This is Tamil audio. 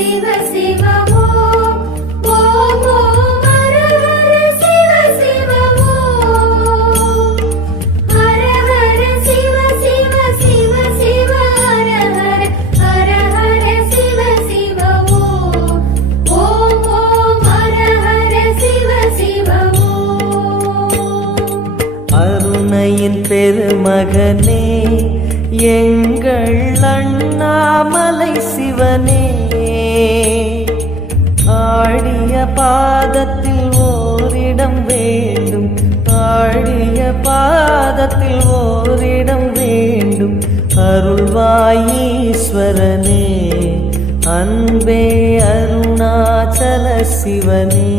சிவ சிவ ஓம் ஓம் ஓம் ஹர ஹர சிவ சிவ ஓம் ஹர ஹர சிவ சிவ சிவ சிவ ஹர ஹர ஹர ஹர சிவ சிவ ஓம் ஓம் ஓம் ஹர ஹர சிவ சிவ ஓம். அருணையின் பெருமகனே எங்கள் அண்ணாமலை சிவனே, ஆடிய பாதத்தில் ஓரிடம் வேண்டும், ஆடிய பாதத்தில் ஓரிடம் வேண்டும். அருள்வாயீஸ்வரனே, அன்பே அருணாச்சல சிவனே.